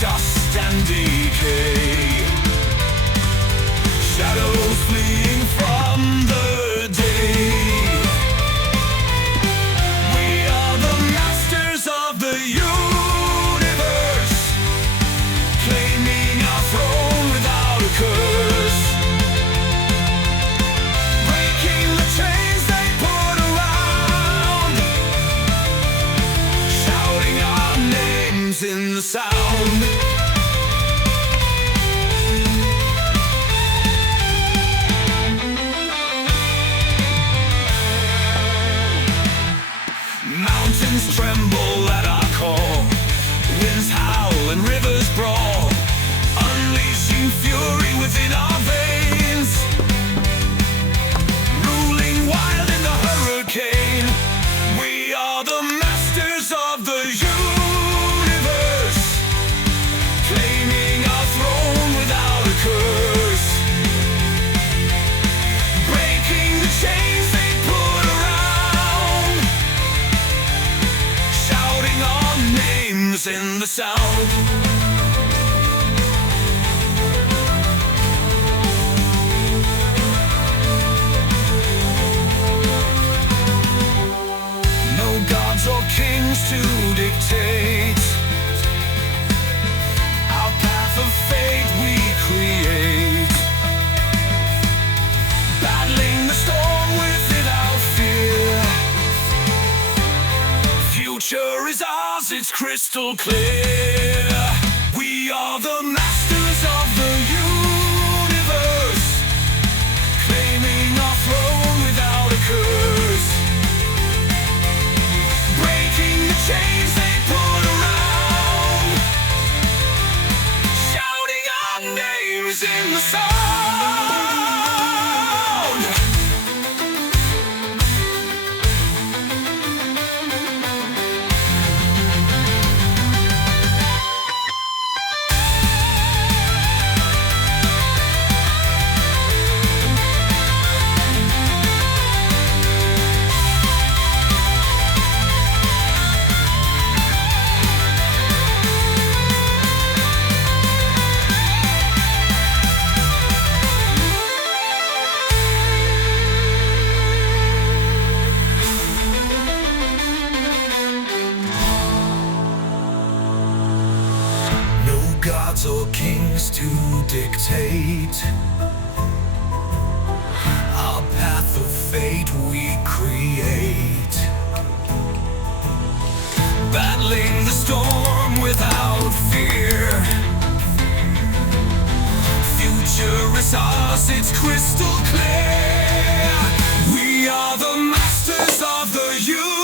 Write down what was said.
Dust and decay, shadows fleeing from the day. We are the masters of the universe, claiming our throne without a curse, breaking the chains they put around, shouting our names in the sound. Mountains tremble at our call, winds howl and rivers brawl, unleashing fury within our veins, ruling wild in the hurricane. We are the masters of the universe, claiming our throne without a curse, breaking the chains they put around, shouting our names in the sound. No gods or kings to dictate our path of fate we create, battling the storm without fear. Future is ours, it's crystal clear. We are the masters of the universe, claiming our throne without a curse, breaking the chains they put around, shouting our names in the sound. Gods or kings to dictate our path of fate we create, battling the storm without fear. Future is ours, it's crystal clear. We are the masters of the universe,